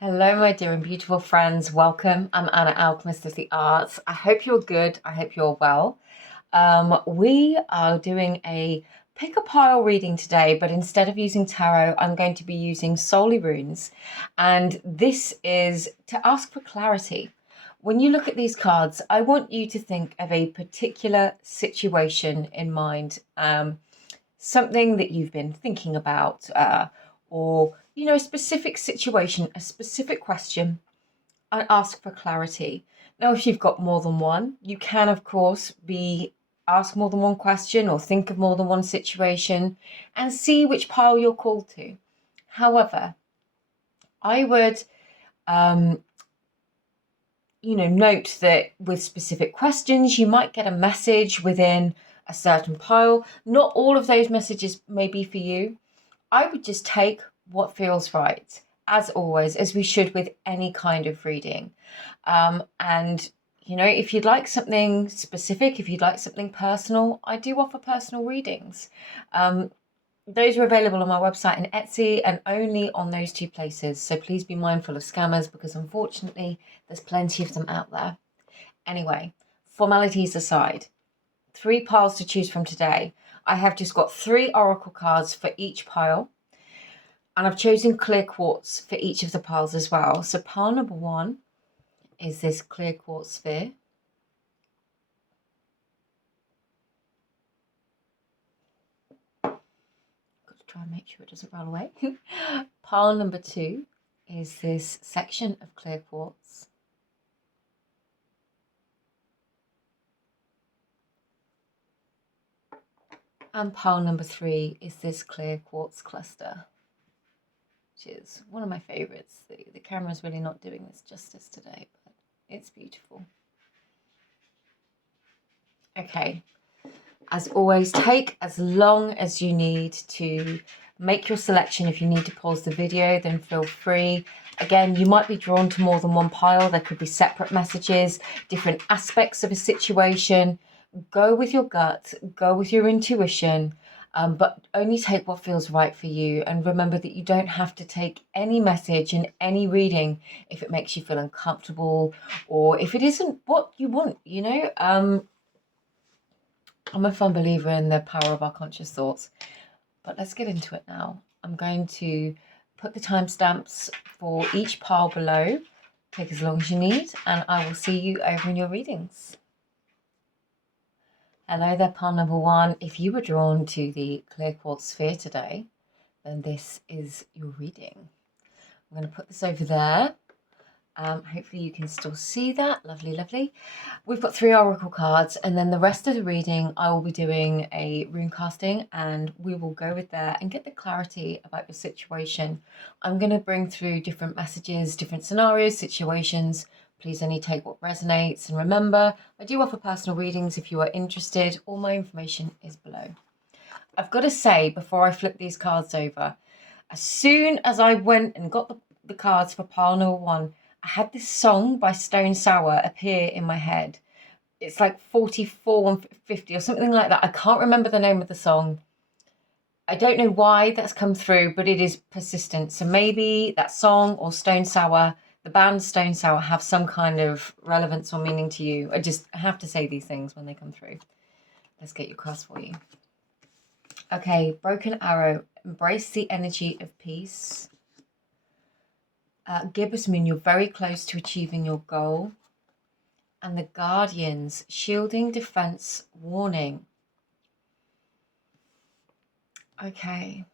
Hello, my dear and beautiful friends. Welcome. I'm Anna, Alchemist of the Arts. I hope you're good. I hope you're well. We are doing a pick a pile reading today, but instead of using tarot, I'm going to be using solely runes. And this is to ask for clarity. When you look at these cards, I want you to think of a particular situation in mind, something that you've been thinking about, or a specific situation, a specific question, and ask for clarity. Now, if you've got more than one, you can, of course, ask more than one question or think of more than one situation and see which pile you're called to. However, I would, note that with specific questions, you might get a message within a certain pile. Not all of those messages may be for you. I would just take what feels right, as always, as we should with any kind of reading. And, if you'd like something specific, if you'd like something personal, I do offer personal readings. Those are available on my website and Etsy and only on those two places. So please be mindful of scammers because unfortunately there's plenty of them out there. Anyway, formalities aside, 3 piles to choose from today. I have just got 3 oracle cards for each pile. And I've chosen clear quartz for each of the piles as well. So pile number 1 is this clear quartz sphere. Got to try and make sure it doesn't roll away. Pile number 2 is this section of clear quartz. And pile number 3 is this clear quartz cluster, which is one of my favorites. The camera's really not doing this justice today, but it's beautiful. Okay, as always, take as long as you need to make your selection. If you need to pause the video, then feel free. Again, you might be drawn to more than one pile. There could be separate messages, different aspects of a situation. Go with your gut, go with your intuition, but only take what feels right for you. And remember that you don't have to take any message in any reading if it makes you feel uncomfortable or if it isn't what you want, I'm a firm believer in the power of our conscious thoughts, but let's get into it now. I'm going to put the timestamps for each pile below. Take as long as you need, and I will see you over in your readings. Hello there, pile number 1. If you were drawn to the clear quartz sphere today, then this is your reading. I'm going to put this over there. Hopefully you can still see that. Lovely, lovely. We've got 3 oracle cards, and then the rest of the reading I will be doing a rune casting, and we will go with there and get the clarity about your situation. I'm going to bring through different messages, different scenarios, situations. Please only take what resonates, and remember, I do offer personal readings if you are interested. All my information is below. I've got to say, before I flip these cards over, as soon as I went and got the cards for pile number 1, I had this song by Stone Sour appear in my head. It's like 44 and 50 or something like that. I can't remember the name of the song. I don't know why that's come through, but it is persistent. So maybe that song or Stone Sour, the band Stone Sour, have some kind of relevance or meaning to you. I have to say these things when they come through. Let's get your cards for you. Okay, Broken Arrow. Embrace the energy of peace. Gibbous Moon, you're very close to achieving your goal. And the Guardians, shielding, defense, warning. Okay.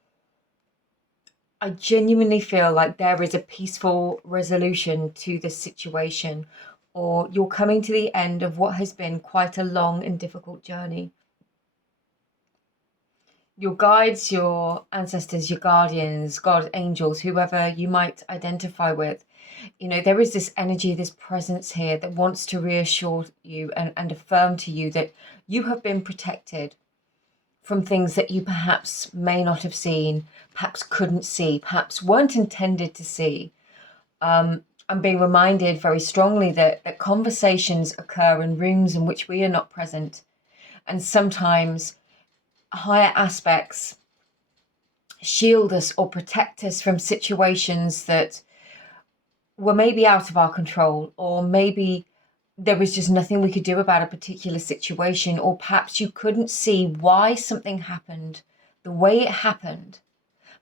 I genuinely feel like there is a peaceful resolution to this situation, or you're coming to the end of what has been quite a long and difficult journey. Your guides, your ancestors, your guardians, God, angels, whoever you might identify with, there is this energy, this presence here that wants to reassure you and affirm to you that you have been protected from things that you perhaps may not have seen, perhaps couldn't see, perhaps weren't intended to see. I'm being reminded very strongly that conversations occur in rooms in which we are not present. And sometimes higher aspects shield us or protect us from situations that were maybe out of our control, or maybe there was just nothing we could do about a particular situation, or perhaps you couldn't see why something happened the way it happened,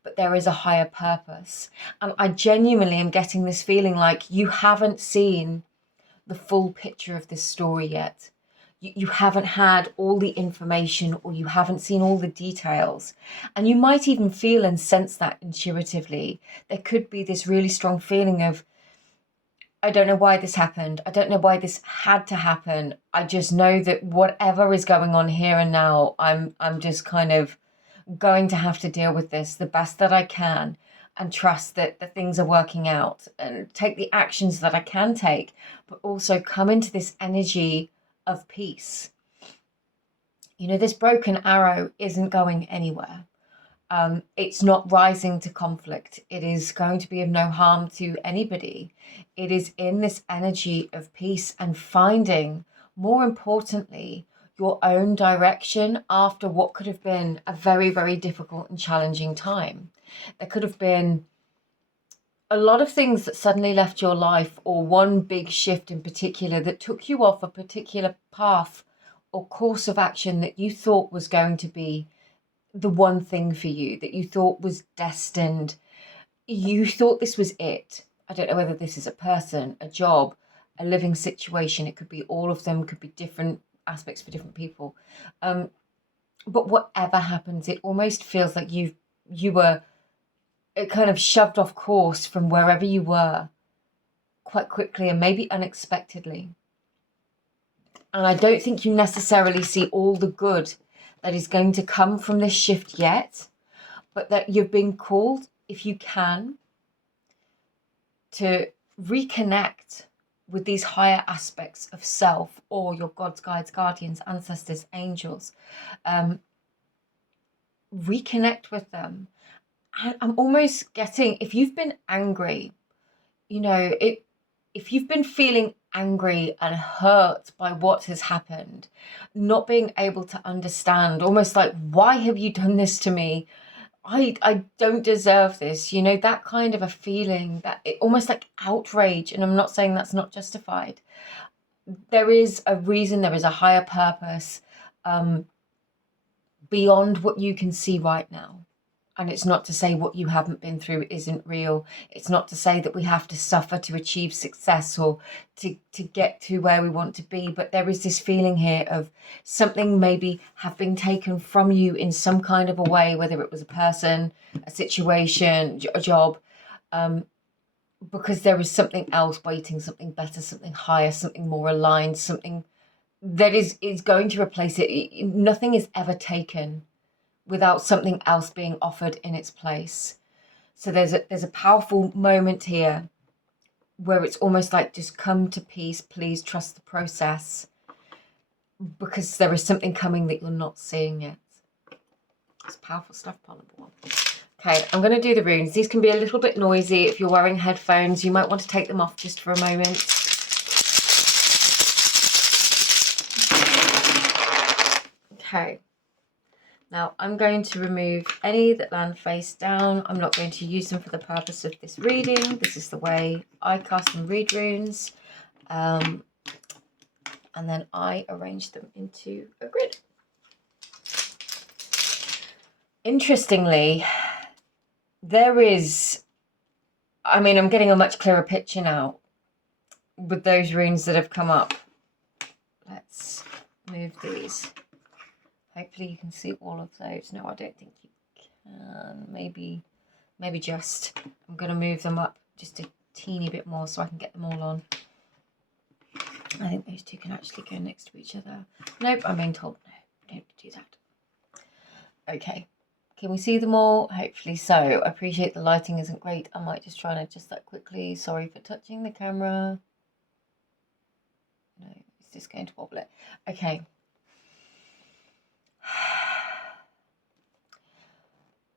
but there is a higher purpose. And I genuinely am getting this feeling like you haven't seen the full picture of this story yet. You haven't had all the information, or you haven't seen all the details. And you might even feel and sense that intuitively. There could be this really strong feeling of, I don't know why this happened. I don't know why this had to happen. I just know that whatever is going on here and now, I'm just kind of going to have to deal with this the best that I can, and trust that the things are working out, and take the actions that I can take, but also come into this energy of peace. You know, this broken arrow isn't going anywhere. It's not rising to conflict. It is going to be of no harm to anybody. It is in this energy of peace and finding, more importantly, your own direction after what could have been a very, very difficult and challenging time. There could have been a lot of things that suddenly left your life, or one big shift in particular that took you off a particular path or course of action that you thought was going to be the one thing for you, that you thought was destined. You thought this was it. I don't know whether this is a person, a job, a living situation. It could be all of them, could be different aspects for different people. But whatever happens, it almost feels like you were kind of shoved off course from wherever you were quite quickly, and maybe unexpectedly. And I don't think you necessarily see all the good that is going to come from this shift yet, but that you've been called, if you can, to reconnect with these higher aspects of self, or your gods, guides, guardians, ancestors, angels. Reconnect with them. And I'm almost getting, if you've been angry, you know, if you've been feeling angry and hurt by what has happened, not being able to understand, almost like, why have you done this to me? I don't deserve this, you know, that kind of a feeling, that it, almost like outrage. And I'm not saying that's not justified. There is a reason, there is a higher purpose beyond what you can see right now. And it's not to say what you haven't been through isn't real. It's not to say that we have to suffer to achieve success, or to get to where we want to be. But there is this feeling here of something maybe have been taken from you in some kind of a way, whether it was a person, a situation, a job, because there is something else waiting, something better, something higher, something more aligned, something that is going to replace it. Nothing is ever taken without something else being offered in its place. So there's a powerful moment here where it's almost like, just come to peace, please trust the process, because there is something coming that you're not seeing yet. It's powerful stuff, Pile Rune. Okay, I'm going to do the runes. These can be a little bit noisy. If you're wearing headphones, you might want to take them off just for a moment. Okay. Now I'm going to remove any that land face down. I'm not going to use them for the purpose of this reading. This is the way I cast and read runes. And then I arrange them into a grid. Interestingly, there is, I mean, I'm getting a much clearer picture now with those runes that have come up. Let's move these. Hopefully you can see all of those. No, I don't think you can. Maybe just. I'm going to move them up just a teeny bit more so I can get them all on. I think those two can actually go next to each other. Nope, I'm being told no, don't do that. Okay, can we see them all? Hopefully so. I appreciate the lighting isn't great. I might just try and adjust that quickly. Sorry for touching the camera. No, it's just going to wobble it. Okay.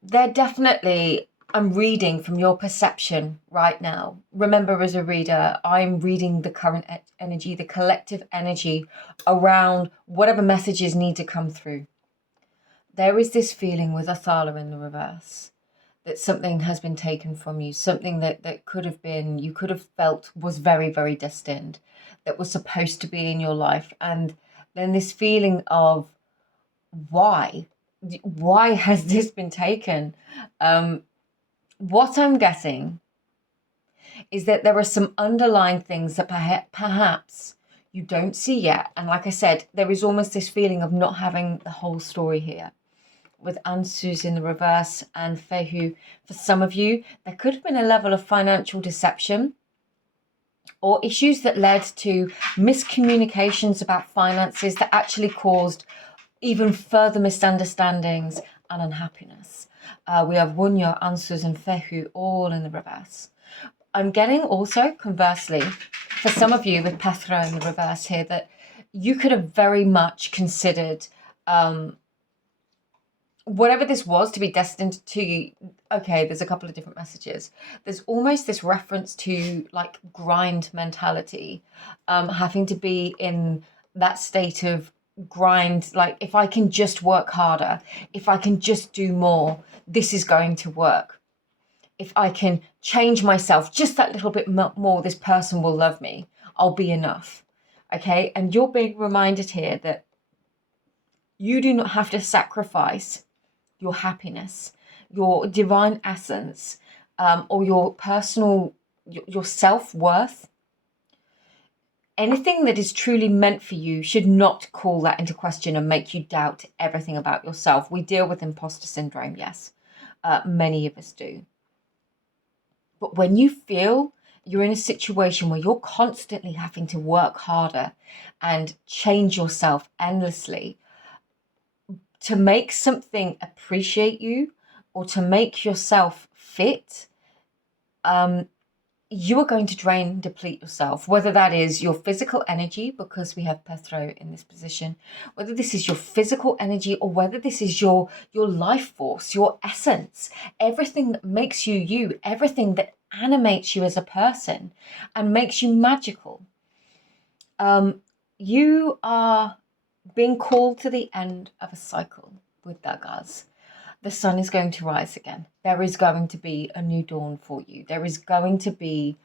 They're definitely, I'm reading from your perception right now. Remember, as a reader, I'm reading the current energy, the collective energy around whatever messages need to come through. There is this feeling with Athala in the reverse that something has been taken from you, something that could have been, you could have felt was very, very destined, that was supposed to be in your life. And then this feeling of why? Why has this been taken? What I'm guessing is that there are some underlying things that perhaps you don't see yet. And like I said, there is almost this feeling of not having the whole story here. With Ansu's in the reverse and Fehu, for some of you, there could have been a level of financial deception or issues that led to miscommunications about finances that actually caused even further misunderstandings and unhappiness. We have Wunya, Ansus, and Fehu all in the reverse. I'm getting also, conversely, for some of you with Pethra in the reverse here, that you could have very much considered whatever this was to be destined to you. Okay, there's a couple of different messages. There's almost this reference to like grind mentality, having to be in that state of grind, like if I can just work harder, if I can just do more, this is going to work. If I can change myself just that little bit more, this person will love me. I'll be enough. Okay, and you're being reminded here that you do not have to sacrifice your happiness, your divine essence, or your personal, your self-worth. Anything that is truly meant for you should not call that into question and make you doubt everything about yourself. We deal with imposter syndrome, yes. Many of us do. But when you feel you're in a situation where you're constantly having to work harder and change yourself endlessly to make something appreciate you or to make yourself fit, you are going to drain and deplete yourself, whether that is your physical energy, because we have Pethro in this position, whether this is your physical energy or whether this is your life force, your essence, everything that makes you you, everything that animates you as a person and makes you magical. You are being called to the end of a cycle with Daggars. The sun is going to rise again. There is going to be a new dawn for you. There is going to be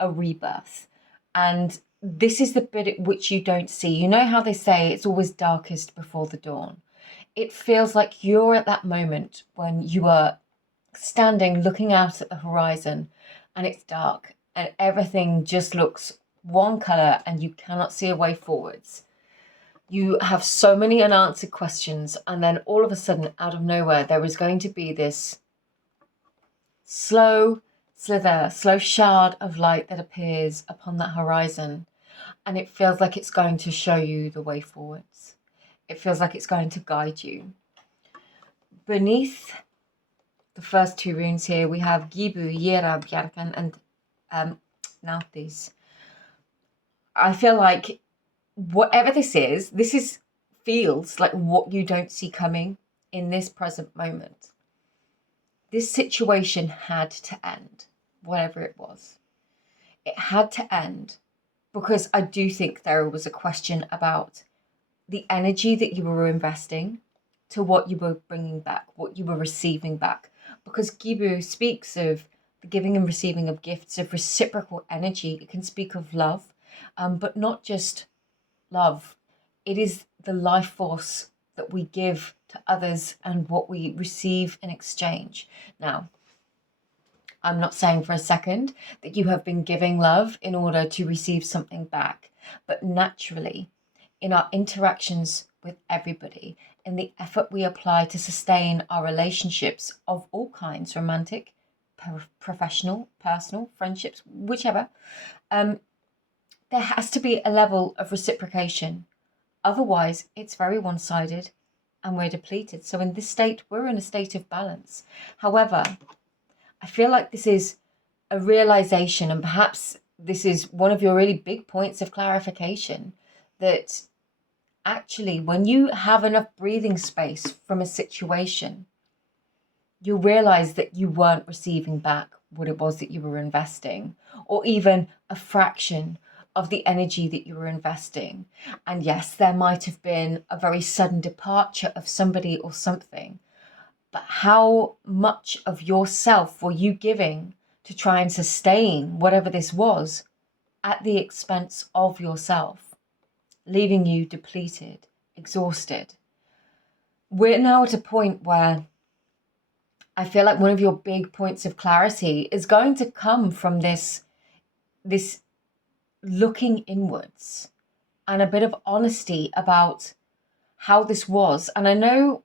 a rebirth. And this is the bit at which you don't see. You know how they say it's always darkest before the dawn. It feels like you're at that moment when you are standing looking out at the horizon and it's dark and everything just looks one colour and you cannot see a way forwards. You have so many unanswered questions, and then all of a sudden, out of nowhere, there is going to be this slow slither, slow shard of light that appears upon that horizon, and it feels like it's going to show you the way forwards. It feels like it's going to guide you. Beneath the first two runes here, we have Gibu, Yera, Bjarkan, and Nautis. I feel like whatever this is feels like what you don't see coming in this present moment. This situation had to end, whatever it was. It had to end because I do think there was a question about the energy that you were investing to what you were bringing back, what you were receiving back. Because Gibu speaks of the giving and receiving of gifts, of reciprocal energy. It can speak of love, but not just love. It is the life force that we give to others and what we receive in exchange. Now, I'm not saying for a second that you have been giving love in order to receive something back, but naturally, in our interactions with everybody, in the effort we apply to sustain our relationships of all kinds, romantic, professional, personal, friendships, whichever, there has to be a level of reciprocation. Otherwise, it's very one-sided and we're depleted. So in this state, we're in a state of balance. However, I feel like this is a realization, and perhaps this is one of your really big points of clarification, that actually when you have enough breathing space from a situation, you realize that you weren't receiving back what it was that you were investing, or even a fraction of the energy that you were investing. And yes, there might have been a very sudden departure of somebody or something, but how much of yourself were you giving to try and sustain whatever this was at the expense of yourself, leaving you depleted, exhausted? We're now at a point where I feel like one of your big points of clarity is going to come from this looking inwards and a bit of honesty about how this was. And I know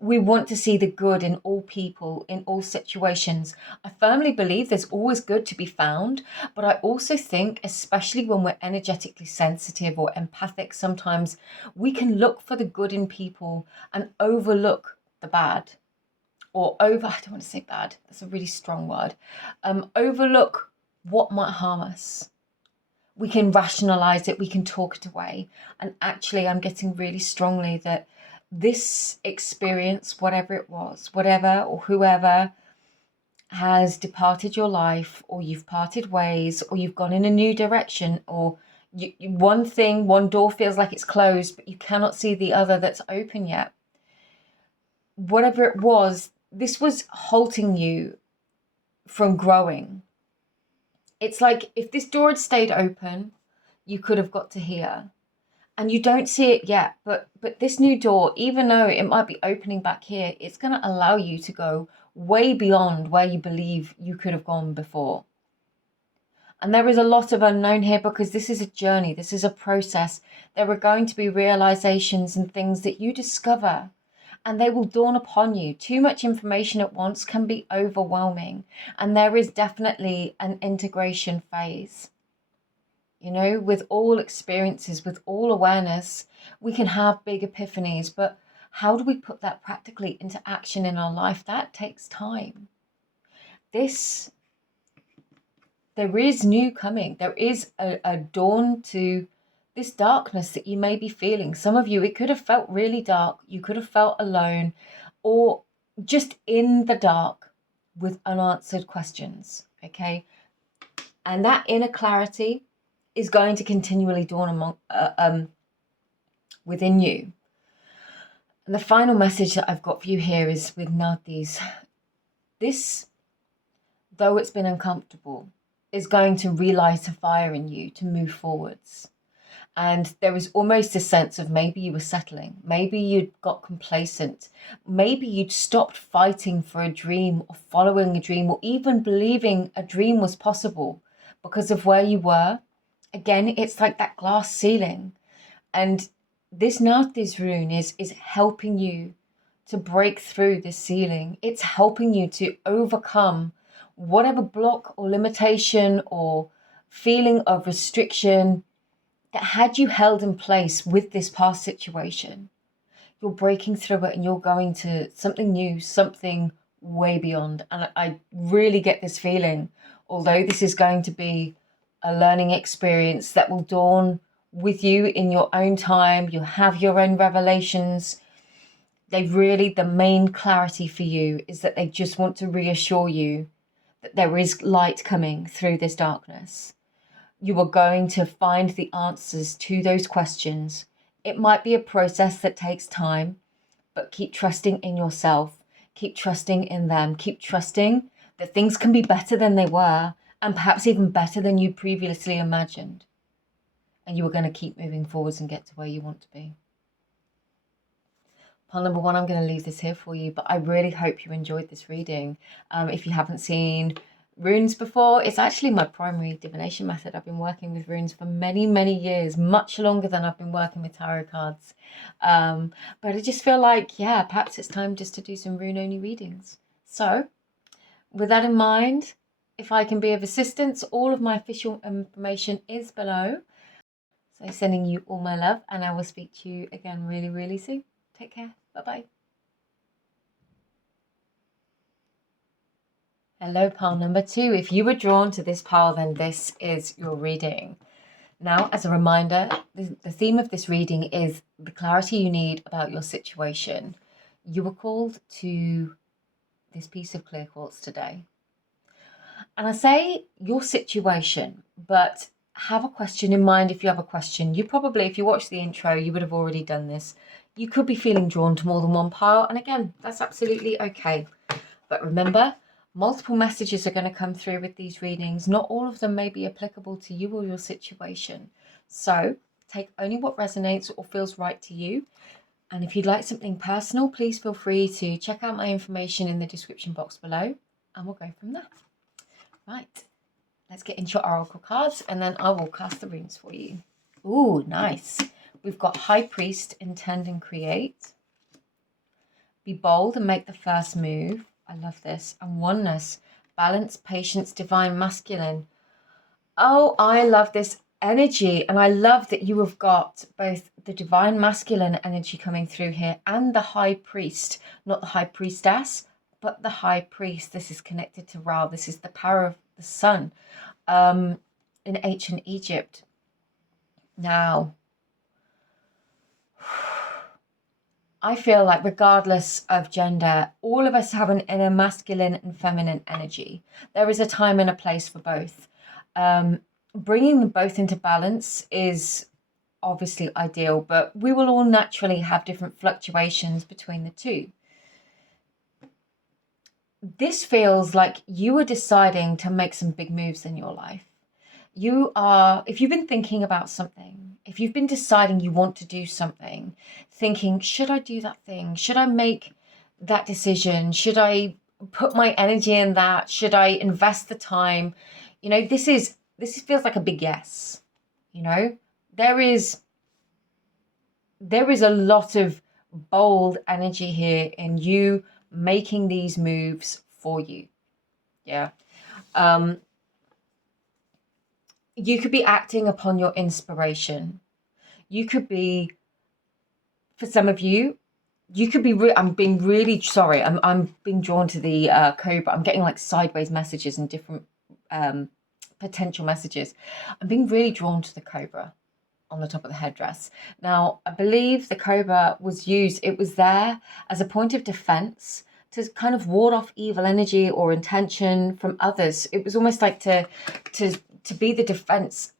we want to see the good in all people, in all situations. I firmly believe there's always good to be found, but I also think, especially when we're energetically sensitive or empathic, sometimes we can look for the good in people and overlook the bad. Or I don't want to say bad, that's a really strong word. Overlook what might harm us. We can rationalize it, we can talk it away. And actually, I'm getting really strongly that this experience, whatever it was, whatever or whoever has departed your life, or you've parted ways, or you've gone in a new direction, or one door feels like it's closed, but you cannot see the other that's open yet. Whatever it was, this was halting you from growing. It's like if this door had stayed open, you could have got to here. And you don't see it yet, but this new door, even though it might be opening back here, it's going to allow you to go way beyond where you believe you could have gone before. And there is a lot of unknown here because this is a journey, this is a process. There are going to be realizations and things that you discover, and they will dawn upon you. Too much information at once can be overwhelming, and there is definitely an integration phase. You know, with all experiences, with all awareness, we can have big epiphanies, but how do we put that practically into action in our life? That takes time. There is new coming. There is a dawn to this darkness that you may be feeling. Some of you, it could have felt really dark. You could have felt alone or just in the dark with unanswered questions, okay? And that inner clarity is going to continually dawn within you. And the final message that I've got for you here is with Nadis. This, though it's been uncomfortable, is going to relight a fire in you to move forwards. And there is almost a sense of maybe you were settling, maybe you'd got complacent, maybe you'd stopped fighting for a dream or following a dream or even believing a dream was possible because of where you were. Again, it's like that glass ceiling. And this Nardis rune is helping you to break through this ceiling. It's helping you to overcome whatever block or limitation or feeling of restriction that had you held in place with this past situation. You're breaking through it and you're going to something new, something way beyond. And I really get this feeling, although this is going to be a learning experience that will dawn with you in your own time. You'll have your own revelations. The main clarity for you is that they just want to reassure you that there is light coming through this darkness. You are going to find the answers to those questions. It might be a process that takes time, but keep trusting in yourself. Keep trusting in them. Keep trusting that things can be better than they were, and perhaps even better than you previously imagined. And you are going to keep moving forwards and get to where you want to be. Pile number 1, I'm going to leave this here for you, but I really hope you enjoyed this reading. If you haven't seen runes before, it's actually my primary divination method. I've been working with runes for many, many years, much longer than I've been working with tarot cards. But I just feel like, yeah, perhaps it's time just to do some rune-only readings. So, with that in mind, if I can be of assistance, all of my official information is below. So sending you all my love, and I will speak to you again really, really soon. Take care. Bye-bye. Hello, pile number 2. If you were drawn to this pile, then this is your reading. Now, as a reminder, the theme of this reading is the clarity you need about your situation. You were called to this piece of clear quartz today. And I say your situation, but have a question in mind. If you have a question, you probably, if you watch the intro, you would have already done this. You could be feeling drawn to more than one pile. And again, that's absolutely okay. But remember, multiple messages are going to come through with these readings. Not all of them may be applicable to you or your situation. So take only what resonates or feels right to you. And if you'd like something personal, please feel free to check out my information in the description box below, and we'll go from there. Right, let's get into your oracle cards, and then I will cast the runes for you. Ooh, nice. We've got High Priest, Intend and Create. Be bold and make the first move. I love this. And Oneness, Balance, Patience, Divine Masculine. Oh, I love this energy, and I love that you have got both the Divine Masculine energy coming through here and the High Priest, not the High Priestess, but the High Priest. This is connected to Ra. This is the power of the sun in ancient Egypt. Now, I feel like regardless of gender, all of us have an inner masculine and feminine energy. There is a time and a place for both. Bringing them both into balance is obviously ideal, but we will all naturally have different fluctuations between the two. This feels like you are deciding to make some big moves in your life. If you've been thinking about something, if you've been deciding you want to do something, thinking, should I do that thing? Should I make that decision? Should I put my energy in that? Should I invest the time? You know, this feels like a big yes. You know, there is a lot of bold energy here in you making these moves for you. Yeah. You could be acting upon your inspiration. You could be, for some of you, you could be, I'm being really, sorry, I'm being drawn to the cobra. I'm getting like sideways messages and different potential messages. I'm being really drawn to the cobra on the top of the headdress. Now, I believe the cobra was used, it was there as a point of defense to kind of ward off evil energy or intention from others. It was almost like to be the defense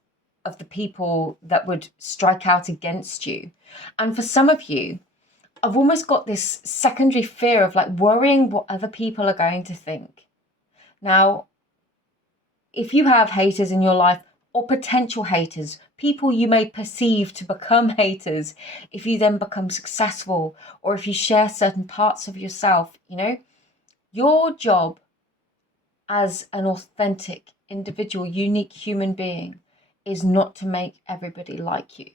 of the people that would strike out against you. And for some of you, I've almost got this secondary fear of like worrying what other people are going to think. Now, if you have haters in your life or potential haters, people you may perceive to become haters, if you then become successful or if you share certain parts of yourself, you know, your job as an authentic, individual, unique human being is not to make everybody like you.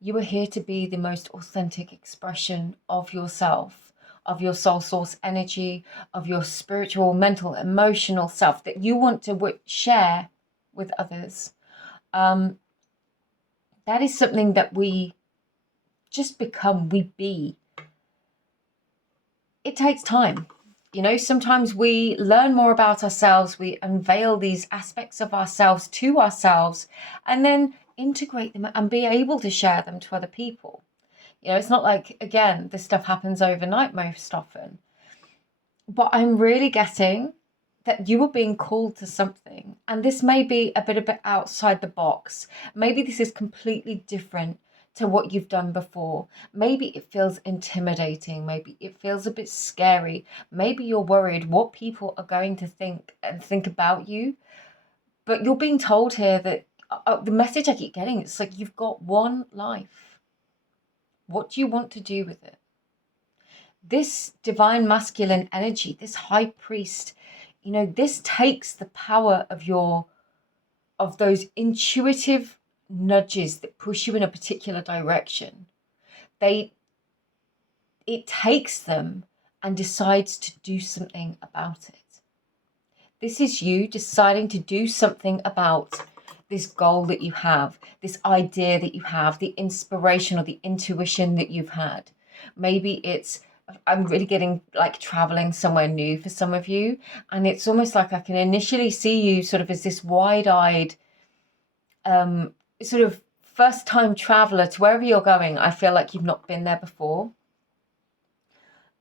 You are here to be the most authentic expression of yourself, of your soul source energy, of your spiritual, mental, emotional self that you want to share with others. That is something that we just become, we be. It takes time. You know, sometimes we learn more about ourselves, we unveil these aspects of ourselves to ourselves, and then integrate them and be able to share them to other people. You know, it's not like, again, this stuff happens overnight most often. But I'm really getting that you are being called to something. And this may be a bit outside the box. Maybe this is completely different to what you've done before. Maybe it feels intimidating. Maybe it feels a bit scary. Maybe you're worried what people are going to think and think about you. But you're being told here that the message I keep getting, it's like you've got one life. What do you want to do with it? This divine masculine energy, this high priest, you know, this takes the power of those intuitive nudges that push you in a particular direction. It takes them and decides to do something about it. This is you deciding to do something about this goal that you have, this idea that you have, the inspiration or the intuition that you've had. Maybe it's, I'm really getting like traveling somewhere new for some of you. And it's almost like I can initially see you sort of as this wide-eyed, sort of first-time traveler to wherever you're going. I feel like you've not been there before.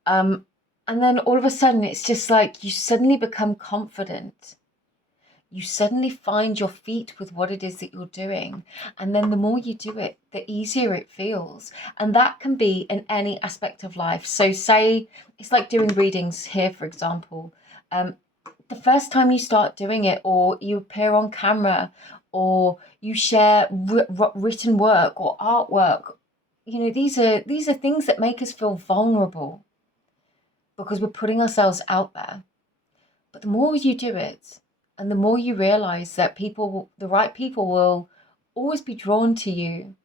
And then all of a sudden, it's just like you suddenly become confident. you suddenly find your feet with what it is that you're doing. And then the more you do it, the easier it feels. And that can be in any aspect of life. So say it's like doing readings here, for example. The first time you start doing it, or you appear on camera, or you share written work or artwork, these are things that make us feel vulnerable because we're putting ourselves out there. But the more you do it, and the more you realize that the right people will always be drawn to you,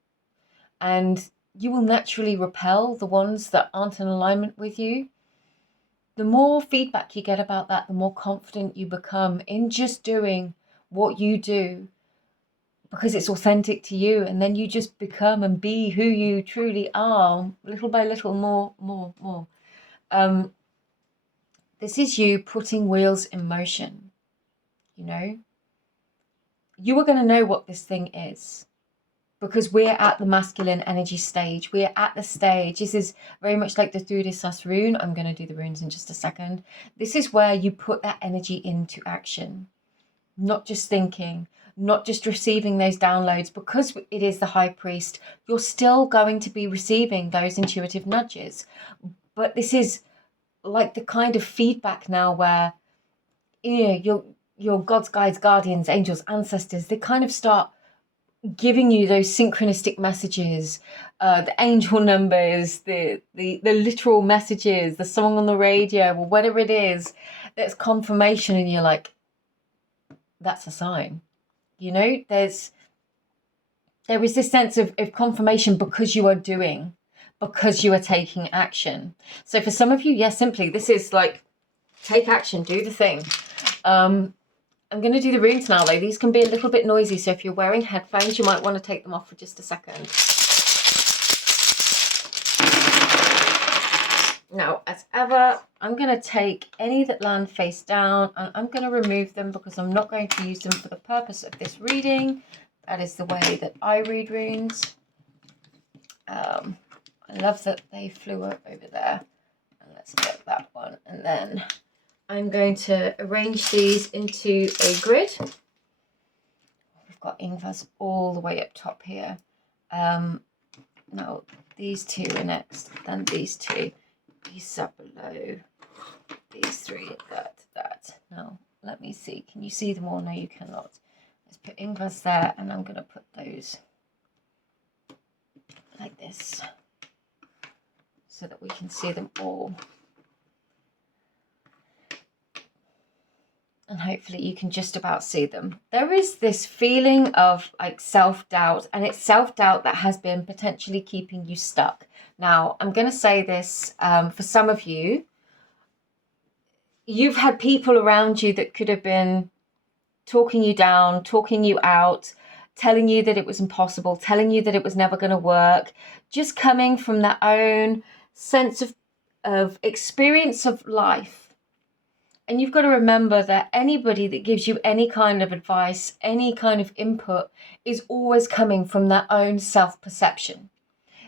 and you will naturally repel the ones that aren't in alignment with you. The more feedback you get about that, the more confident you become in just doing what you do because it's authentic to you. And then you just become and be who you truly are, little by little, more. This is you putting wheels in motion. You are going to know what this thing is, because we're at the masculine energy stage. We're at the stage. This is very much like the Thurisas rune. I'm going to do the runes in just a second. This is where you put that energy into action, not just thinking, not just receiving those downloads. Because it is the high priest, you're still going to be receiving those intuitive nudges. But this is like the kind of feedback now where, your gods, guides, guardians, angels, ancestors, they kind of start giving you those synchronistic messages, the angel numbers, the literal messages, the song on the radio, or whatever it is, that's confirmation. And you're like, that's a sign. There is this sense of confirmation because you are doing, because you are taking action. So for some of you, yes, simply, this is like, take action, do the thing. I'm going to do the runes now, though. These can be a little bit noisy, so if you're wearing headphones, you might want to take them off for just a second. Now, as ever, I'm going to take any that land face down, and I'm going to remove them because I'm not going to use them for the purpose of this reading. That is the way that I read runes. I love that they flew up over there. And let's get that one. And then I'm going to arrange these into a grid. We've got Ingvars all the way up top here. No, these two are next, then these two. These are below. These three, that. Now, let me see. Can you see them all? No, you cannot. Let's put Ingvars there, and I'm going to put those like this so that we can see them all. And hopefully you can just about see them. There is this feeling of like self-doubt, and it's self-doubt that has been potentially keeping you stuck. Now, I'm going to say this, for some of you, you've had people around you that could have been talking you down, talking you out, telling you that it was impossible, telling you that it was never going to work, just coming from their own sense of experience of life. And you've got to remember that anybody that gives you any kind of advice, any kind of input, is always coming from their own self-perception.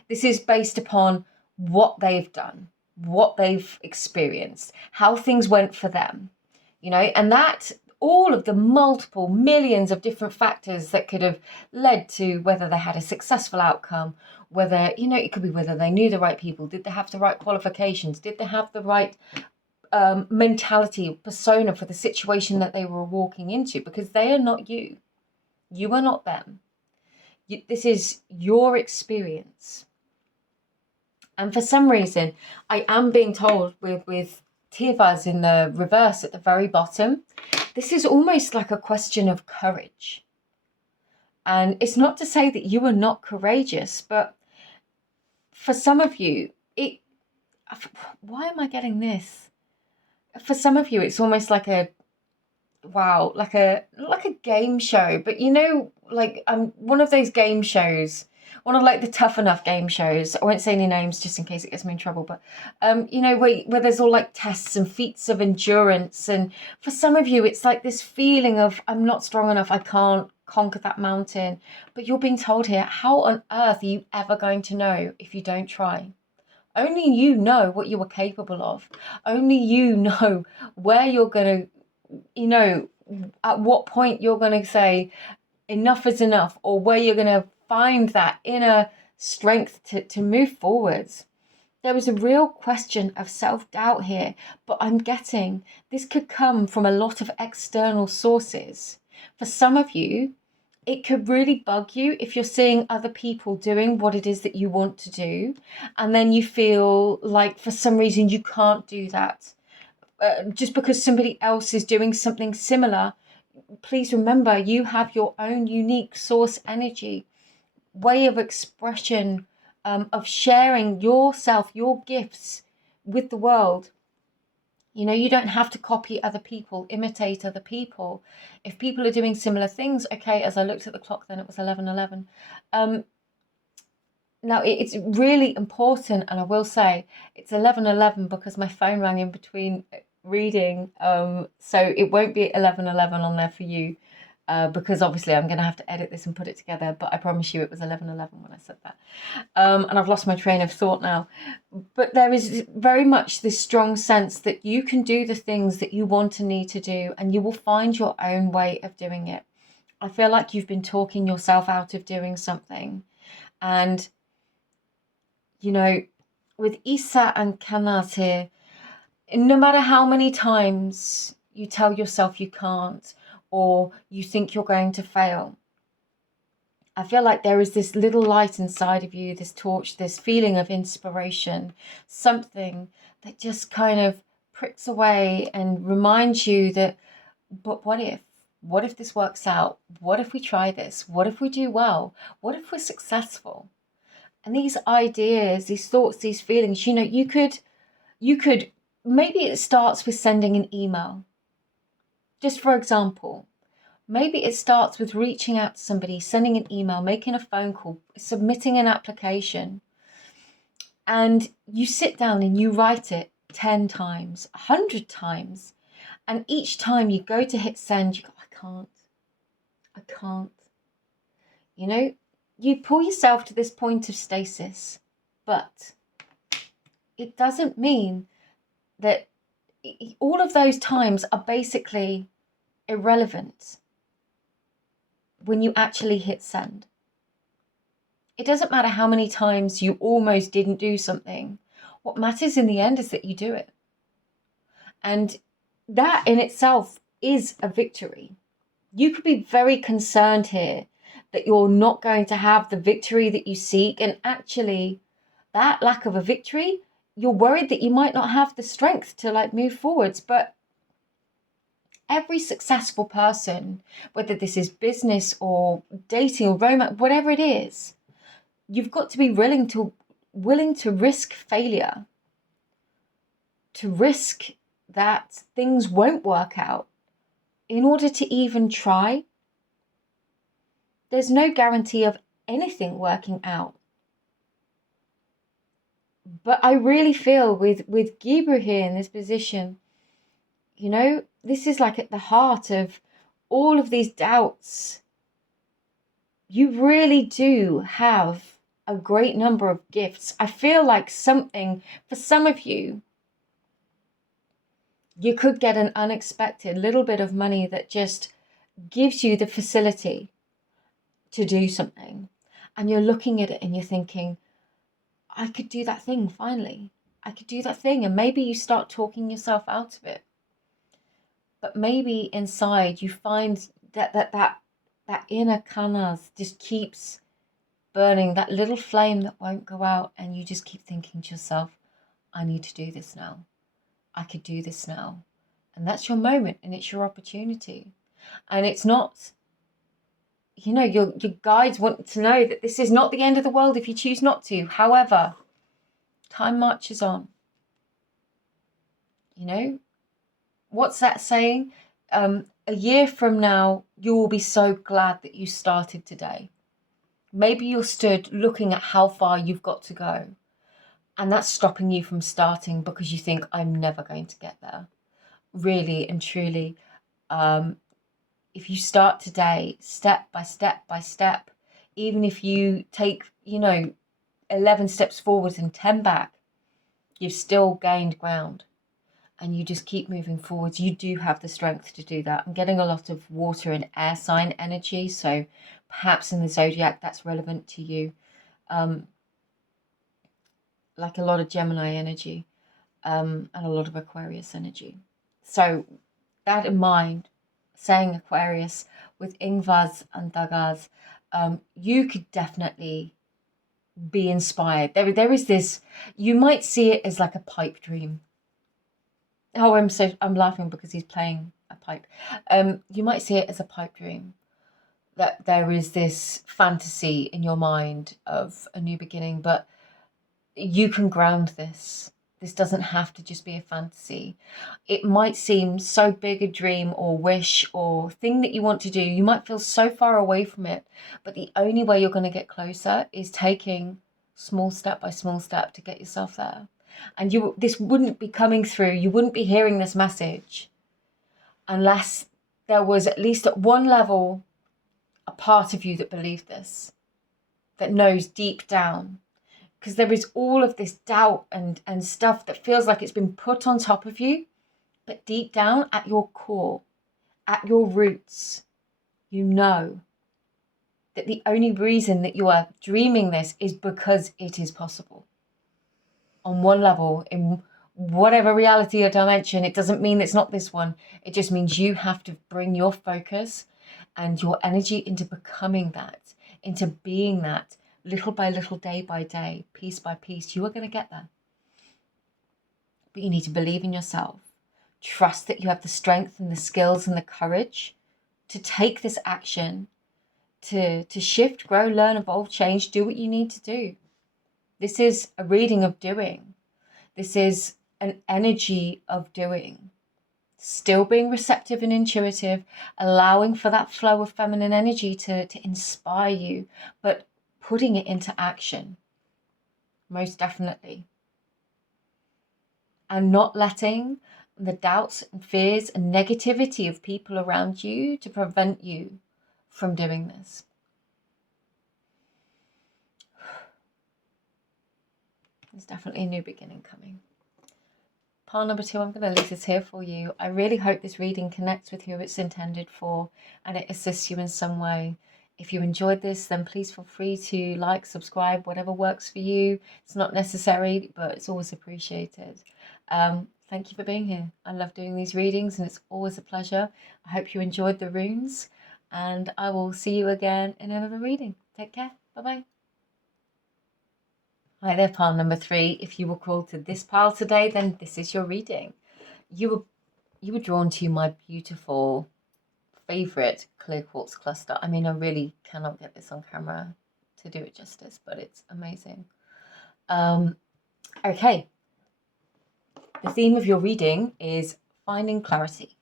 This is based upon what they've done, what they've experienced, how things went for them, and that all of the multiple millions of different factors that could have led to whether they had a successful outcome, whether, it could be whether they knew the right people, did they have the right qualifications, did they have the right mentality, persona for the situation that they were walking into, because they are not you. You are not them. This is your experience. And for some reason, I am being told with Tivas in the reverse at the very bottom, this is almost like a question of courage. And it's not to say that you are not courageous, but for some of you, why am I getting this? For some of you, it's almost like like a game show, but like one of those game shows, one of like the Tough Enough game shows. I won't say any names just in case it gets me in trouble, but where there's all like tests and feats of endurance. And for some of you, it's like this feeling of, I'm not strong enough, I can't conquer that mountain. But you're being told here, how on earth are you ever going to know if you don't try? Only you know what you are capable of. Only you know where you're going to, at what point you're going to say enough is enough, or where you're going to find that inner strength to move forwards. There is a real question of self-doubt here, but I'm getting this could come from a lot of external sources. For some of you, it could really bug you if you're seeing other people doing what it is that you want to do, and then you feel like for some reason you can't do that. Just because somebody else is doing something similar, please remember you have your own unique source energy, way of expression, of sharing yourself, your gifts with the world. You know, you don't have to copy other people, imitate other people. If people are doing similar things, okay, as I looked at the clock then it was 11:11. Now it's really important, and I will say it's 11:11 because my phone rang in between reading, so it won't be 11:11 on there for you, because obviously I'm going to have to edit this and put it together, but I promise you it was 11:11 when I said that. And I've lost my train of thought now. But there is very much this strong sense that you can do the things that you want and need to do, and you will find your own way of doing it. I feel like you've been talking yourself out of doing something. And, you know, with Isa and Kanaz here, no matter how many times you tell yourself you can't, or you think you're going to fail, I feel like there is this little light inside of you, this torch, this feeling of inspiration, something that just kind of pricks away and reminds you that, but what if? What if this works out? What if we try this? What if we do well? What if we're successful? And these ideas, these thoughts, these feelings, you know, you could, maybe it starts with sending an email. Just for example, maybe it starts with reaching out to somebody, sending an email, making a phone call, submitting an application. And you sit down and you write it 10 times, 100 times. And each time you go to hit send, you go, I can't. You know, you pull yourself to this point of stasis, but it doesn't mean that all of those times are basically irrelevant when you actually hit send. It doesn't matter how many times you almost didn't do something. What matters in the end is that you do it. And that in itself is a victory. You could be very concerned here that you're not going to have the victory that you seek. And actually, that lack of a victory, you're worried that you might not have the strength to like move forwards. But every successful person, whether this is business or dating or romance, whatever it is, you've got to be willing to risk failure, to risk that things won't work out in order to even try. There's no guarantee of anything working out. But I really feel with Gebru here in this position, you know, this is like at the heart of all of these doubts. You really do have a great number of gifts. I feel like something, for some of you, you could get an unexpected little bit of money that just gives you the facility to do something. And you're looking at it and you're thinking, I could do that thing finally. I could do that thing. And maybe you start talking yourself out of it. But maybe inside you find that inner Kanaz just keeps burning, that little flame that won't go out. And you just keep thinking to yourself, I need to do this now. I could do this now. And that's your moment and it's your opportunity. And it's not, you know, your guides want to know that this is not the end of the world if you choose not to. However, time marches on. You know, what's that saying? A year from now, you will be so glad that you started today. Maybe you're stood looking at how far you've got to go. And that's stopping you from starting because you think, I'm never going to get there. Really and truly, if you start today, step by step by step, even if you take, 11 steps forward and 10 back, you've still gained ground. and you just keep moving forwards. You do have the strength to do that. I'm getting a lot of water and air sign energy, so perhaps in the zodiac that's relevant to you. Like a lot of Gemini energy, and a lot of Aquarius energy. So that in mind, saying Aquarius with Ingvaz and Dagaz, you could definitely be inspired. There is this, you might see it as like a pipe dream. Oh, I'm laughing because he's playing a pipe. You might see it as a pipe dream, that there is this fantasy in your mind of a new beginning, but you can ground this. This doesn't have to just be a fantasy. It might seem so big a dream or wish or thing that you want to do. You might feel so far away from it, but the only way you're going to get closer is taking small step by small step to get yourself there. And this wouldn't be coming through. You wouldn't be hearing this message unless there was at least at one level a part of you that believed this, that knows deep down. Because there is all of this doubt and stuff that feels like it's been put on top of you. But deep down, at your core, at your roots, you know that the only reason that you are dreaming this is because it is possible. On one level, in whatever reality or dimension, it doesn't mean it's not this one. It just means you have to bring your focus and your energy into becoming that, into being that, little by little, day by day, piece by piece. You are going to get there. But you need to believe in yourself. Trust that you have the strength and the skills and the courage to take this action, to shift, grow, learn, evolve, change, do what you need to do. This is a reading of doing. This is an energy of doing. Still being receptive and intuitive, allowing for that flow of feminine energy to inspire you, but putting it into action, most definitely. And not letting the doubts and fears and negativity of people around you to prevent you from doing this. There's definitely a new beginning coming. Pile number 2, I'm going to leave this here for you. I really hope this reading connects with who it's intended for and it assists you in some way. If you enjoyed this, then please feel free to like, subscribe, whatever works for you. It's not necessary, but it's always appreciated. Thank you for being here. I love doing these readings and it's always a pleasure. I hope you enjoyed the runes and I will see you again in another reading. Take care. Bye-bye. Hi there, pile number 3. If you were called to this pile today, then this is your reading. You were drawn to my beautiful favorite clear quartz cluster. I mean, I really cannot get this on camera to do it justice, but it's amazing. Okay. The theme of your reading is finding clarity.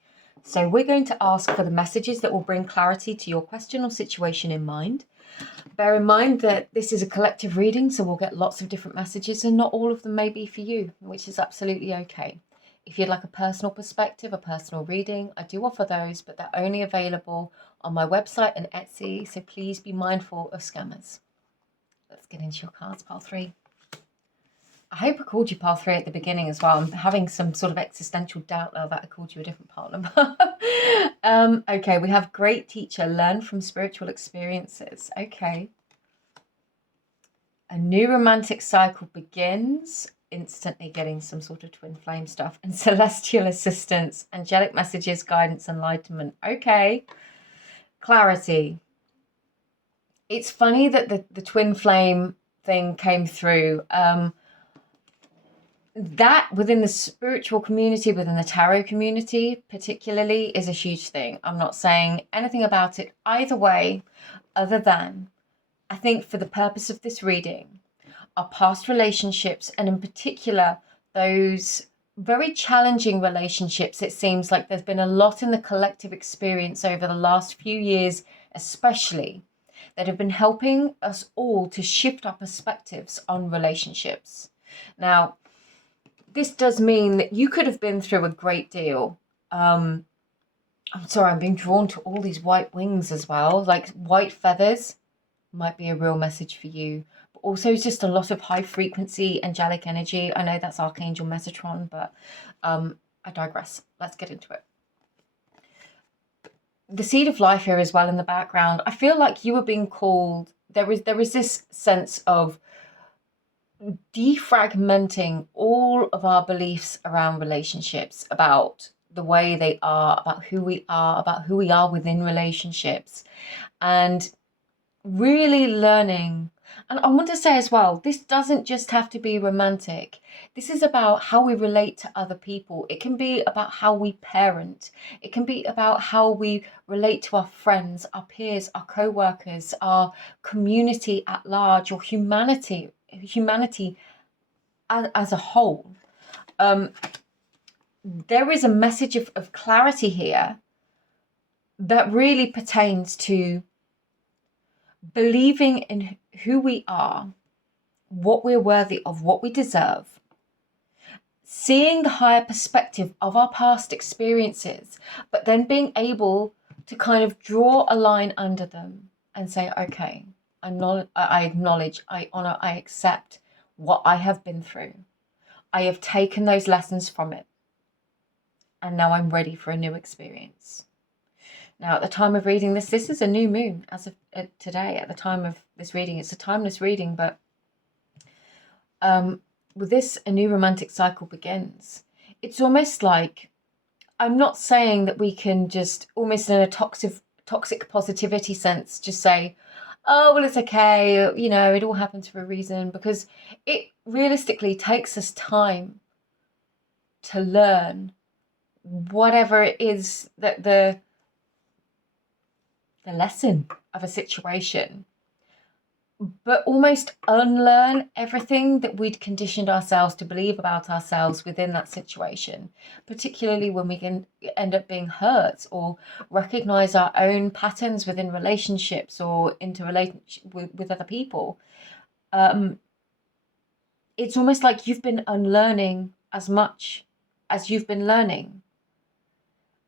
So we're going to ask for the messages that will bring clarity to your question or situation in mind. Bear in mind that this is a collective reading, so we'll get lots of different messages and not all of them may be for you, which is absolutely okay. If you'd like a personal perspective, a personal reading, I do offer those, but they're only available on my website and Etsy, so please be mindful of scammers. Let's get into your cards, pile 3. I hope I called you pile 3 at the beginning as well. I'm having some sort of existential doubt now that I called you a different pile number. Okay, we have great teacher, learn from spiritual experiences. Okay. A new romantic cycle begins, instantly getting some sort of twin flame stuff, and celestial assistance, angelic messages, guidance, enlightenment. Okay. Clarity. It's funny that the twin flame thing came through. That within the spiritual community, within the tarot community particularly, is a huge thing. I'm not saying anything about it either way, other than I think for the purpose of this reading, our past relationships, and in particular those very challenging relationships, it seems like there's been a lot in the collective experience over the last few years especially that have been helping us all to shift our perspectives on relationships. Now, this does mean that you could have been through a great deal. I'm sorry, I'm being drawn to all these white wings as well. Like white feathers might be a real message for you. But also just a lot of high frequency angelic energy. I know that's Archangel Metatron, but I digress. Let's get into it. The seed of life here as well in the background. I feel like you were being called. There is this sense of defragmenting all of our beliefs around relationships, about the way they are, about who we are within relationships, and really learning. And I want to say as well, this doesn't just have to be romantic. This is about how we relate to other people. It can be about how we parent. It can be about how we relate to our friends, our peers, our co-workers, our community at large, or humanity as a whole. There is a message of clarity here that really pertains to believing in who we are, what we're worthy of, what we deserve, seeing the higher perspective of our past experiences, but then being able to kind of draw a line under them and say, okay, I acknowledge, I honor, I accept what I have been through. I have taken those lessons from it, and now I'm ready for a new experience. Now, at the time of reading this is a new moon as of today. At the time of this reading, it's a timeless reading, but with this, a new romantic cycle begins. It's almost like, I'm not saying that we can just, almost in a toxic positivity sense, just say, oh, well, it's okay, you know, it all happens for a reason, because it realistically takes us time to learn whatever it is that the lesson of a situation, but almost unlearn everything that we'd conditioned ourselves to believe about ourselves within that situation, particularly when we can end up being hurt or recognize our own patterns within relationships or interrelationship with other people. It's almost like you've been unlearning as much as you've been learning.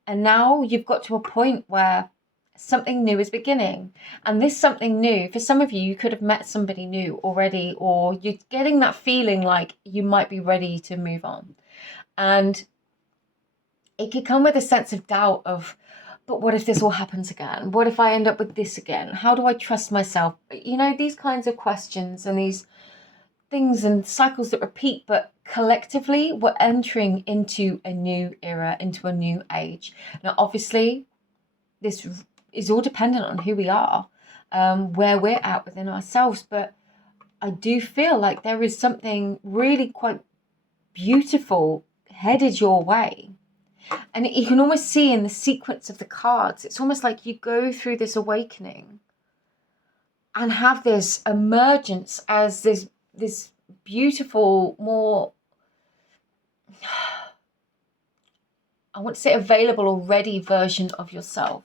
And now you've got to a point where something new is beginning. And this something new, for some of you, you could have met somebody new already, or you're getting that feeling like you might be ready to move on. And it could come with a sense of doubt of, but what if this all happens again? What if I end up with this again? How do I trust myself? You know, these kinds of questions and these things and cycles that repeat, but collectively we're entering into a new era, into a new age. Now, obviously, this is all dependent on who we are, where we're at within ourselves. But I do feel like there is something really quite beautiful headed your way. And you can almost see in the sequence of the cards, it's almost like you go through this awakening and have this emergence as this beautiful, more, I want to say available or ready version of yourself.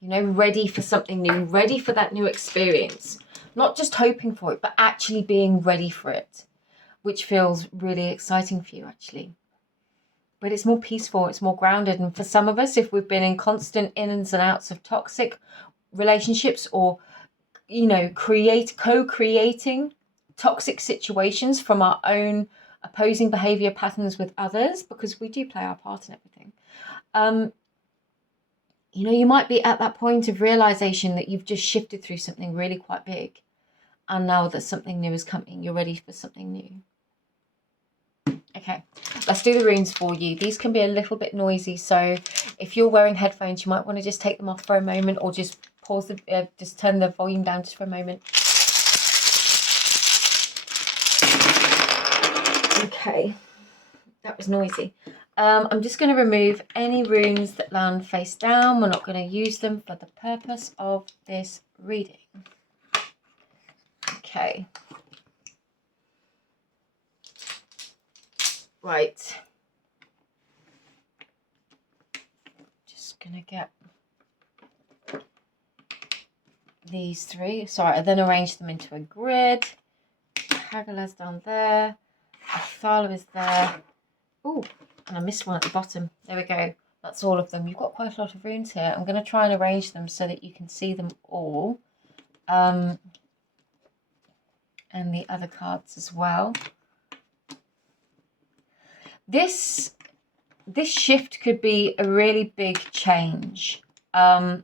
You know, ready for something new, ready for that new experience. Not just hoping for it, but actually being ready for it, which feels really exciting for you, actually. But it's more peaceful, it's more grounded. And for some of us, if we've been in constant ins and outs of toxic relationships, or, you know, co-creating toxic situations from our own opposing behavior patterns with others, because we do play our part in everything. You know, you might be at that point of realization that you've just shifted through something really quite big. And now that something new is coming, you're ready for something new. Okay, let's do the runes for you. These can be a little bit noisy, so if you're wearing headphones, you might want to just take them off for a moment, or just pause the, just turn the volume down just for a moment. Okay, that was noisy. I'm just going to remove any runes that land face down. We're not going to use them for the purpose of this reading. Okay. Right. Just going to get these three. Sorry, I then arranged them into a grid. Hagala's down there. Athala is there. Oh, and I missed one at the bottom. There we go. That's all of them. You've got quite a lot of runes here. I'm going to try and arrange them so that you can see them all. And the other cards as well. This this shift could be a really big change. For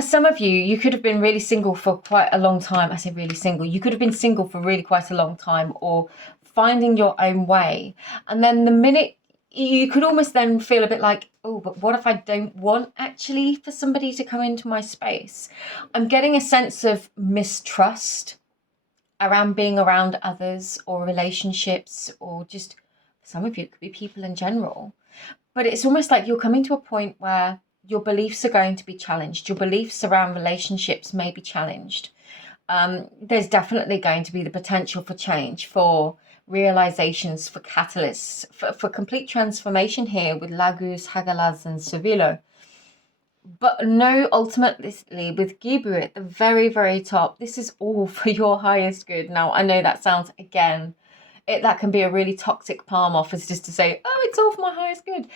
some of you, you could have been really single for quite a long time. I say really single. You could have been single for really quite a long time, or finding your own way. And then the minute you could almost then feel a bit like, oh, but what if I don't want actually for somebody to come into my space? I'm getting a sense of mistrust around being around others or relationships, or just some of you, it could be people in general. But it's almost like you're coming to a point where your beliefs are going to be challenged. Your beliefs around relationships may be challenged. There's definitely going to be the potential for change, for realizations, for catalysts, for complete transformation here with Lagus, Hagalaz, and Sevilla. But no, ultimately, with Gibu at the very, very top, this is all for your highest good. Now, I know that sounds, again, that can be a really toxic palm off, as just to say, oh, it's all for my highest good.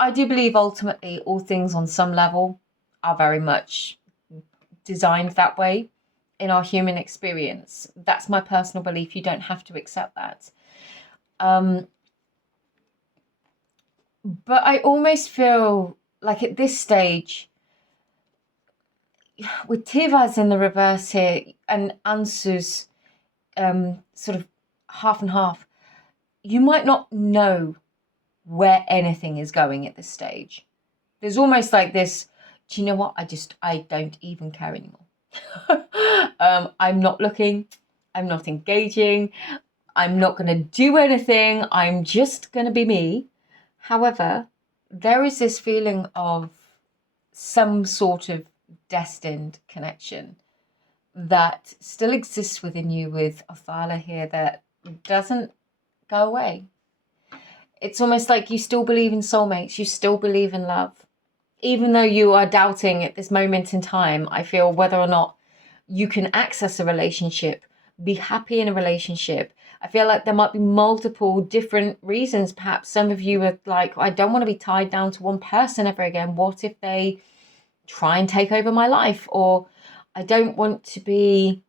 I do believe ultimately all things on some level are very much designed that way in our human experience. That's my personal belief. You don't have to accept that. But I almost feel like at this stage, with Tivaz in the reverse here and Ansu's sort of half and half, you might not know where anything is going at this stage. There's almost like this, do you know what? I don't even care anymore. I'm not looking, I'm not engaging, I'm not going to do anything, I'm just going to be me. However, there is this feeling of some sort of destined connection that still exists within you with Othala here that doesn't go away. It's almost like you still believe in soulmates, you still believe in love. Even though you are doubting at this moment in time, I feel, whether or not you can access a relationship, be happy in a relationship. I feel like there might be multiple different reasons. Perhaps some of you are like, I don't want to be tied down to one person ever again. What if they try and take over my life? Or I don't want to be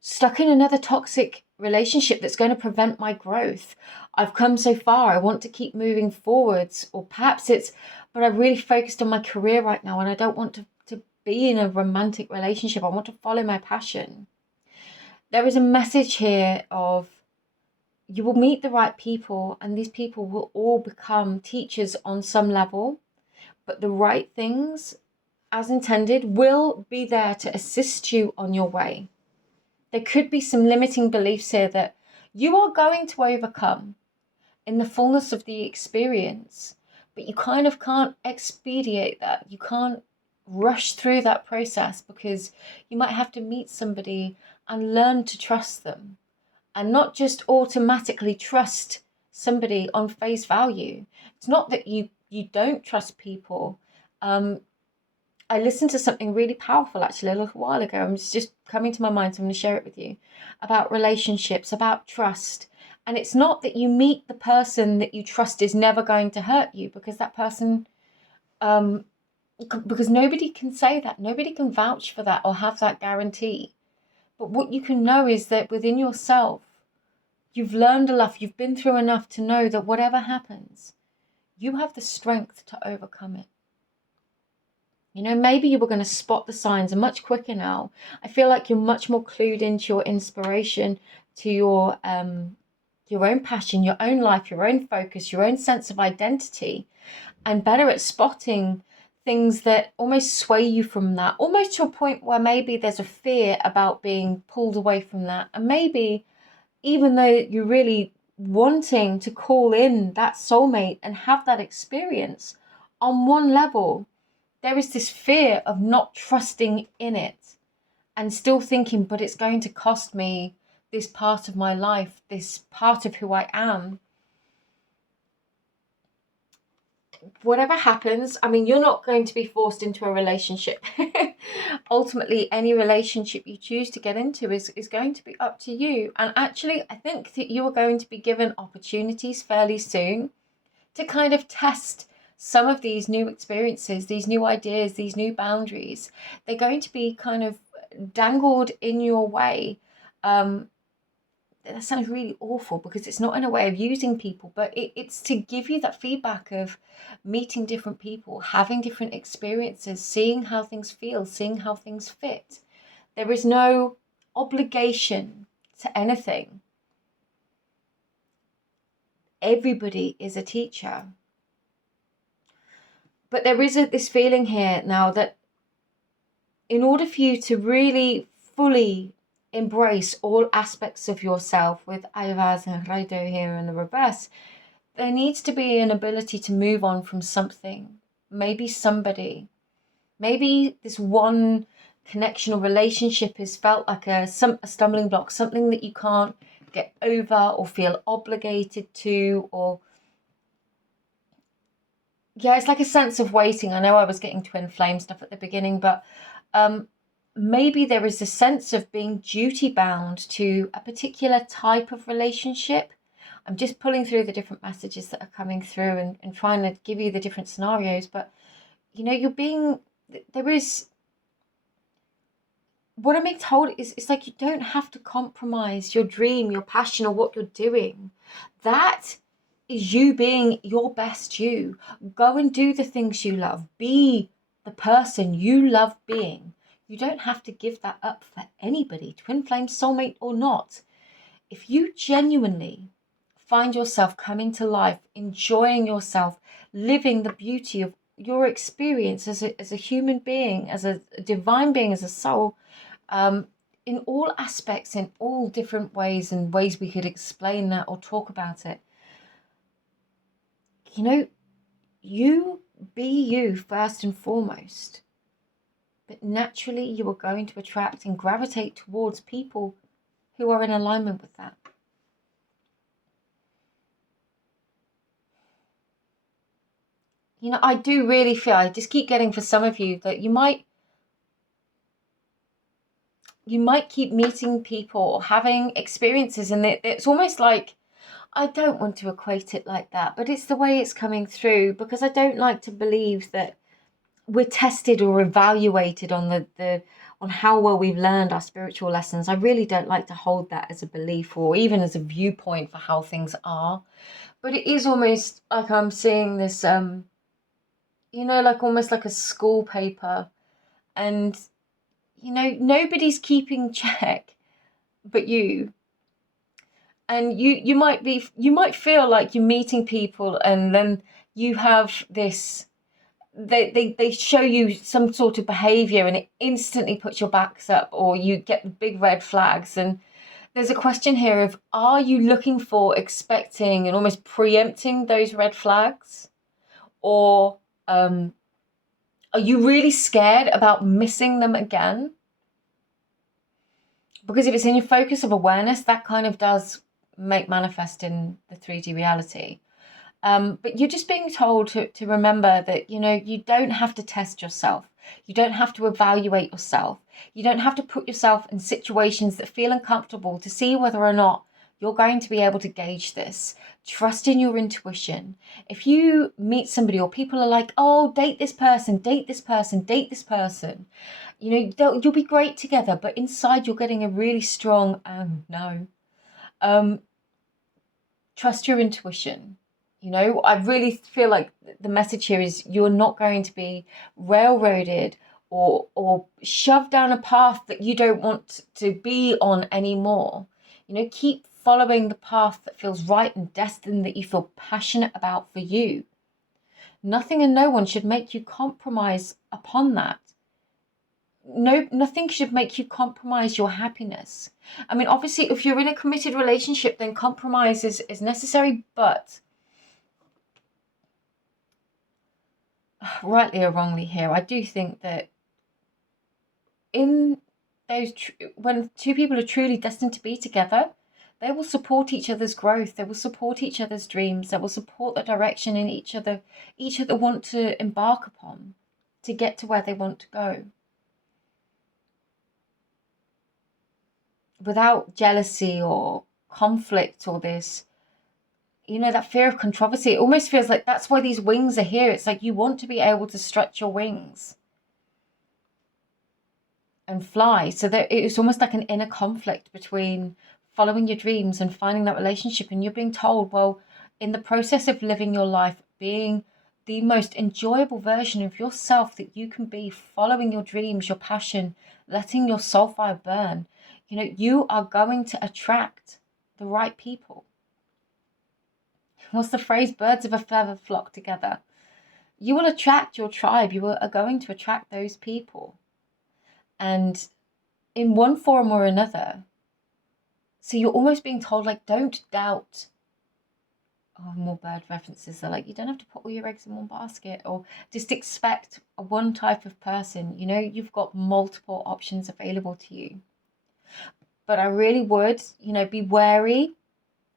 stuck in another toxic relationship that's going to prevent my growth. I've come so far, I want to keep moving forwards. Or perhaps it's, but I've really focused on my career right now and I don't want to be in a romantic relationship. I want to follow my passion. There is a message here of you will meet the right people, and these people will all become teachers on some level, but the right things, as intended, will be there to assist you on your way. There could be some limiting beliefs here that you are going to overcome in the fullness of the experience, but you kind of can't expedite that. You can't rush through that process, because you might have to meet somebody and learn to trust them, and not just automatically trust somebody on face value. It's not that you don't trust people. I listened to something really powerful actually a little while ago. It's just coming to my mind, so I'm going to share it with you, about relationships, about trust. And it's not that you meet the person that you trust is never going to hurt you, because that person, because nobody can say that, nobody can vouch for that or have that guarantee. But what you can know is that within yourself, you've learned enough, you've been through enough to know that whatever happens, you have the strength to overcome it. You know, maybe you were going to spot the signs much quicker now. I feel like you're much more clued into your inspiration, to your own passion, your own life, your own focus, your own sense of identity, and better at spotting things that almost sway you from that, almost to a point where maybe there's a fear about being pulled away from that. And maybe even though you're really wanting to call in that soulmate and have that experience, on one level, there is this fear of not trusting in it and still thinking, but it's going to cost me this part of my life, this part of who I am. Whatever happens, I mean, you're not going to be forced into a relationship. Ultimately, any relationship you choose to get into is going to be up to you. And actually, I think that you are going to be given opportunities fairly soon to kind of test some of these new experiences, these new ideas, these new boundaries. They're going to be kind of dangled in your way. that sounds really awful because it's not in a way of using people, but it's to give you that feedback of meeting different people, having different experiences, seeing how things feel, seeing how things fit. There is no obligation to anything. Everybody is a teacher. But there is this feeling here now that in order for you to really fully embrace all aspects of yourself, with Ayvaz and Raido here in the reverse, there needs to be an ability to move on from something, maybe somebody, maybe this one connection or relationship has felt like a stumbling block, something that you can't get over or feel obligated to, or yeah, it's like a sense of waiting. I know I was getting twin flame stuff at the beginning, but maybe there is a sense of being duty bound to a particular type of relationship. I'm just pulling through the different messages that are coming through and trying to give you the different scenarios. But, there is, what I'm being told is it's like you don't have to compromise your dream, your passion, or what you're doing. That is you being your best you. Go and do the things you love. Be the person you love being. You don't have to give that up for anybody, twin flame, soulmate or not. If you genuinely find yourself coming to life, enjoying yourself, living the beauty of your experience as a human being, as a divine being, as a soul, in all aspects, in all different ways and ways we could explain that or talk about it, you be you first and foremost. But naturally, you are going to attract and gravitate towards people who are in alignment with that. I do really feel, I just keep getting for some of you that you might keep meeting people or having experiences, and it's almost like, I don't want to equate it like that, but it's the way it's coming through, because I don't like to believe that we're tested or evaluated on on how well we've learned our spiritual lessons. I really don't like to hold that as a belief or even as a viewpoint for how things are. But it is almost like I'm seeing this, like almost like a school paper, and nobody's keeping check but you. And you might feel like you're meeting people, and then you have this, they show you some sort of behavior and it instantly puts your backs up, or you get the big red flags. And there's a question here of, are you looking for, expecting and almost preempting those red flags, or are you really scared about missing them again? Because if it's in your focus of awareness, that kind of does make manifest in the 3D reality. But you're just being told to remember that, you don't have to test yourself. You don't have to evaluate yourself. You don't have to put yourself in situations that feel uncomfortable to see whether or not you're going to be able to gauge this. Trust in your intuition. If you meet somebody, or people are like, oh, date this person, date this person, date this person, you'll be great together, but inside you're getting a really strong, no. Trust your intuition. I really feel like the message here is, you're not going to be railroaded or shoved down a path that you don't want to be on anymore. Keep following the path that feels right and destined, that you feel passionate about for you. Nothing and no one should make you compromise upon that. Nothing should make you compromise your happiness. I mean, obviously, if you're in a committed relationship, then compromise is necessary, but rightly or wrongly here, I do think that in those, when two people are truly destined to be together, they will support each other's growth. They will support each other's dreams. They will support the direction in each other want to embark upon to get to where they want to go. Without jealousy or conflict or this, that fear of controversy. It almost feels like that's why these wings are here. It's like you want to be able to stretch your wings and fly. So that it's almost like an inner conflict between following your dreams and finding that relationship, and you're being told, well, in the process of living your life, being the most enjoyable version of yourself that you can be, following your dreams, your passion, letting your soul fire burn, you are going to attract the right people. What's the phrase? Birds of a feather flock together. You will attract your tribe. You are going to attract those people. And in one form or another. So you're almost being told, like, don't doubt. Oh, more bird references. They're like, you don't have to put all your eggs in one basket, or just expect one type of person. You've got multiple options available to you. But I really would, be wary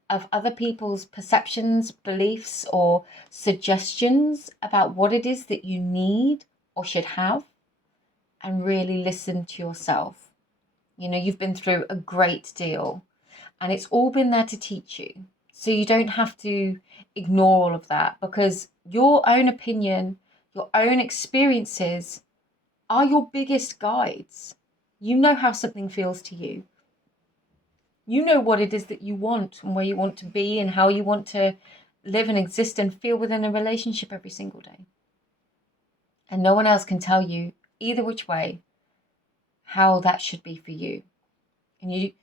of other people's perceptions, beliefs, or suggestions about what it is that you need or should have, and really listen to yourself. You've been through a great deal, and it's all been there to teach you. So you don't have to ignore all of that, because your own opinion, your own experiences are your biggest guides. You know how something feels to you. You know what it is that you want and where you want to be and how you want to live and exist and feel within a relationship every single day. And no one else can tell you either which way how that should be for you. And you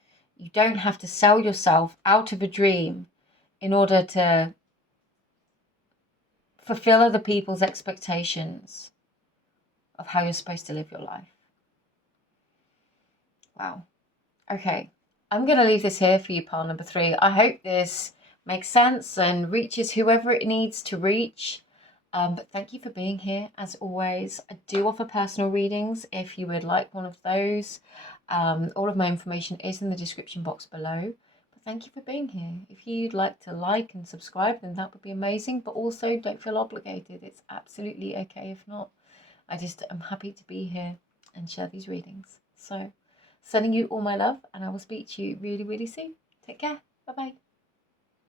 don't have to sell yourself out of a dream in order to fulfill other people's expectations of how you're supposed to live your life. Wow. Okay. I'm going to leave this here for you, pile number 3. I hope this makes sense and reaches whoever it needs to reach. But thank you for being here, as always. I do offer personal readings if you would like one of those. All of my information is in the description box below. But thank you for being here. If you'd like to like and subscribe, then that would be amazing. But also, don't feel obligated. It's absolutely okay if not. I'm happy to be here and share these readings. So, sending you all my love, and I will speak to you really, really soon. Take care. Bye-bye.